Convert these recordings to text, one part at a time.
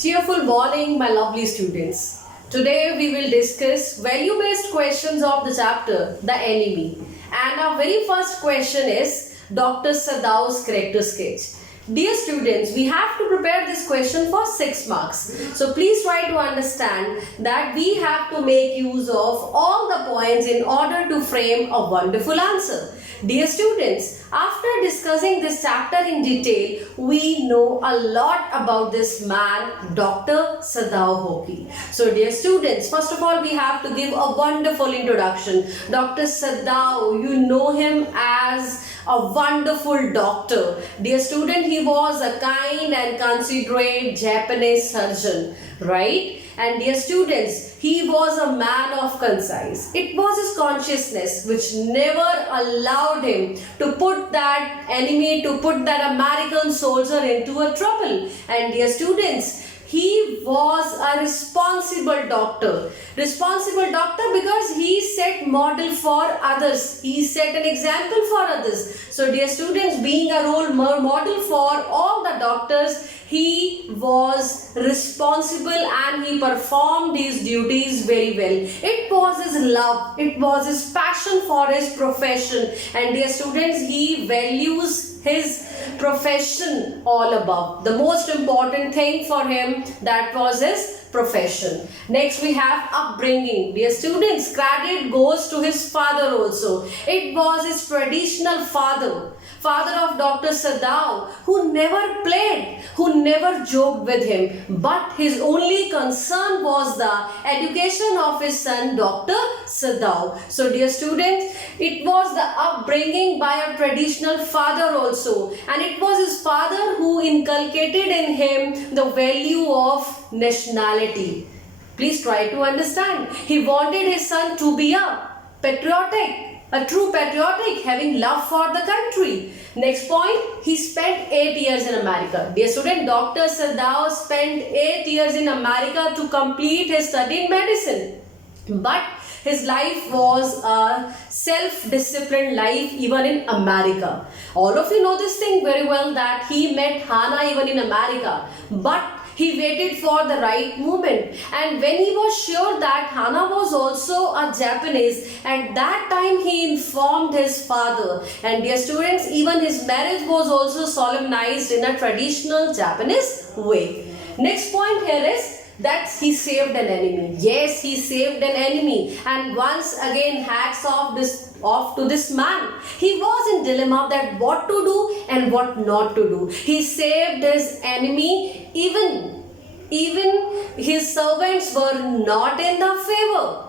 Cheerful morning, my lovely students. Today we will discuss value-based questions of the chapter, The Enemy. And our very first question is Dr. Sadau's character sketch. Dear students, we have to prepare this question for 6 marks. So please try to understand that we have to make use of all the points in order to frame a wonderful answer. Dear students, after discussing this chapter in detail, we know a lot about this man, Dr. Sadao Hoki. So dear students, first of all, we have to give a wonderful introduction. Dr. Sadao, you know him as a wonderful doctor. Dear student, he was a kind and considerate Japanese surgeon, right? And dear students, he was a man of concise. It was his consciousness which never allowed him to put that enemy, to put that American soldier into a trouble. And dear students, he was a responsible doctor. Responsible doctor because he set model for others. He set an example for others. So dear students, being a role model for all the doctors, he was responsible and he performed his duties very well. It was his love, it was his passion for his profession. And dear students, he values his profession all above. The most important thing for him, that was his profession. Next we have upbringing. Dear students, credit goes to his father also. It was his traditional father of Dr. Sadao, who never played, who never joked with him, but his only concern was the education of his son, Dr. Sadao. So dear students, it was the upbringing by a traditional father also, and it was his father who inculcated in him the value of nationality. Please try to understand. He wanted his son to be a patriotic, a true patriotic, having love for the country. Next point, he spent 8 years in America. Dear student, Dr. Sadao spent 8 years in America to complete his study in medicine. But his life was a self-disciplined life even in America. All of you know this thing very well, that he met Hana even in America. But he waited for the right moment, and when he was sure that Hana was also a Japanese, at that time he informed his father. And dear students, even his marriage was also solemnized in a traditional Japanese way. Next point here is that he saved an enemy. Yes, he saved an enemy, and once again hats off to this man. He was in dilemma that what to do and what not to do. He saved his enemy, even his servants were not in the favor.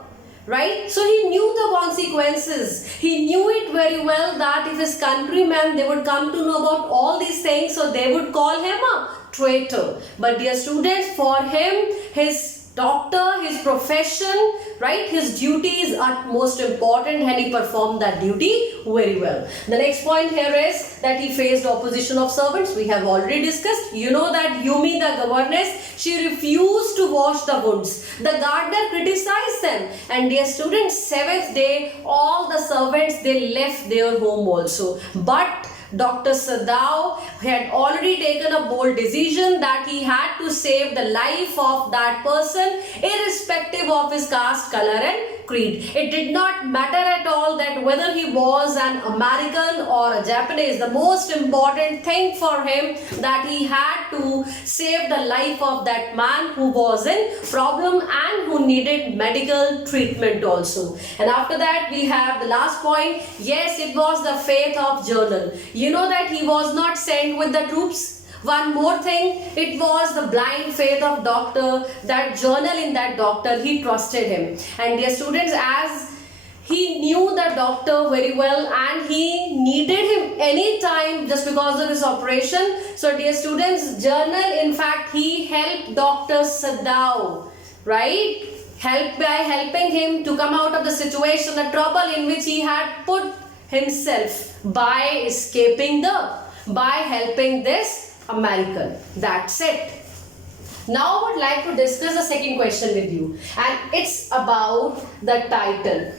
Right? So he knew the consequences. He knew it very well that if his countrymen, they would come to know about all these things, so they would call him a traitor. But dear students, for him, his doctor, his profession, right, his duty is utmost important, and he performed that duty very well. The next point here is that he faced opposition of servants. We have already discussed. You know that Yumi, the governess, she refused to wash the wounds. The gardener criticized them, and dear students, 7th day, all the servants, they left their home also. But Dr. Sadao had already taken a bold decision that he had to save the life of that person, irrespective of his caste, color and creed. It did not matter at all that whether he was an American or a Japanese. The most important thing for him, that he had to save the life of that man who was in problem and who needed medical treatment also. And after that we have the last point. Yes, it was the faith of journal. You know that he was not sent with the troops. One more thing, it was the blind faith of doctor, that journal in that doctor, he trusted him. And dear students, as he knew the doctor very well and he needed him anytime just because of his operation. So dear students, journal, in fact, he helped Dr. Sadao, right? By helping him to come out of the situation, the trouble in which he had put himself by helping this American. That's it. Now I would like to discuss the second question with you, and it's about the title.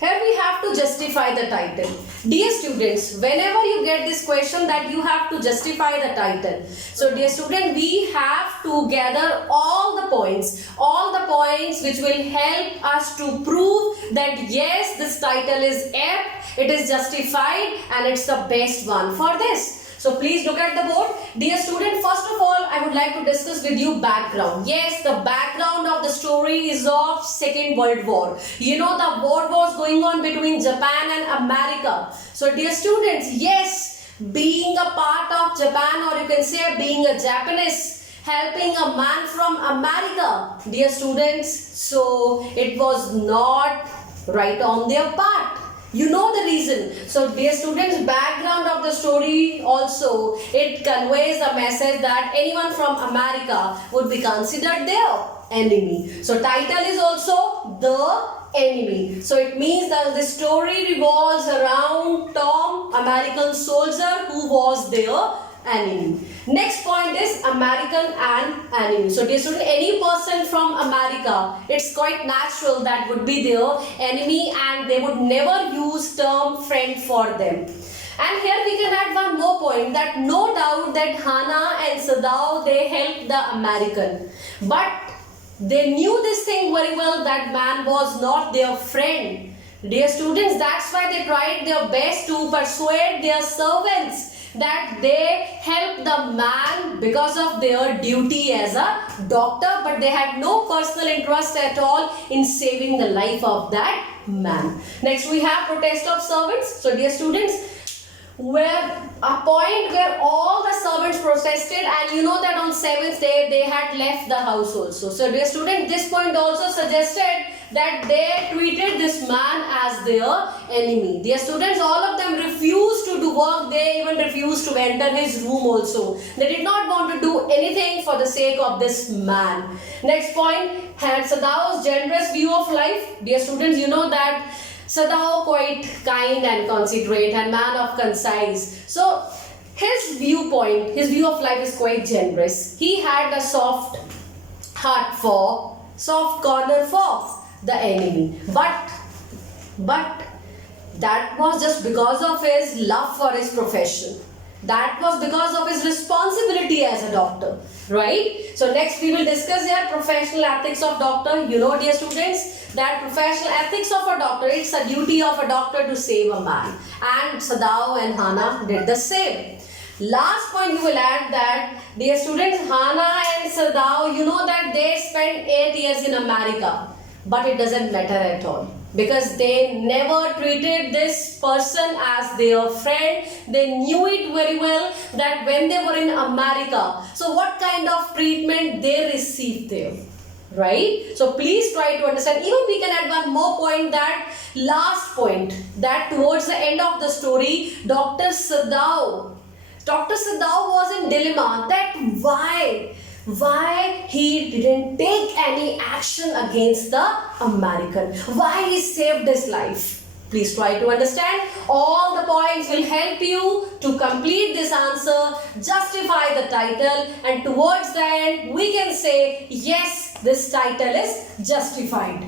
Here we have to justify the title. Dear students, whenever you get this question that you have to justify the title. So dear student, we have to gather all the points which will help us to prove that yes, this title is apt, it is justified and it's the best one for this. So please look at the board. Dear student, first of all, I would like to discuss with you background. Yes, the background of the story is of Second World War. You know, the war was going on between Japan and America. So dear students, yes, being a part of Japan, or you can say being a Japanese, helping a man from America, dear students, so it was not right on their part. You know the reason. So dear students, background of the story also, it conveys a message that anyone from America would be considered their enemy. So title is also the enemy. So it means that the story revolves around Tom, American soldier who was their enemy. Next point is American and enemy. So dear student, any person from America, it's quite natural that would be their enemy and they would never use term friend for them. And here we can add one more point, that no doubt that Hana and Sadao, they helped the American. But they knew this thing very well, that man was not their friend. Dear students, that's why they tried their best to persuade their servants that they helped the man because of their duty as a doctor, but they had no personal interest at all in saving the life of that man. Next we have protest of servants. So dear students, where a point where all the servants protested, and you know that on 7th day they had left the house also. So dear student, this point also suggested that they treated this man as their enemy. Dear students, all of them refused to do work. They even refused to enter his room also. They did not want to do anything for the sake of this man. Next point, had Sadao's generous view of life. Dear students, you know that Sadao quite kind and considerate and man of concise. So his viewpoint, his view of life is quite generous. He had a soft heart for, soft corner for the enemy. But that was just because of his love for his profession. That was because of his responsibility as a doctor, right? So next we will discuss here professional ethics of doctor. You know, dear students, that professional ethics of a doctor, it's a duty of a doctor to save a man. And Sadao and Hana did the same. Last point you will add that, dear students, Hana and Sadao, you know that they spent 8 years in America. But it doesn't matter at all, because they never treated this person as their friend. They knew it very well that when they were in America, so what kind of treatment they received there, right? So please try to understand. Even we can add one more point, that last point, that towards the end of the story, Dr. Sadao was in dilemma that why he didn't take any action against the American, why he saved his life. Please try to understand. All the points will help you to complete this answer, justify the title, and towards the end we can say yes, this title is justified.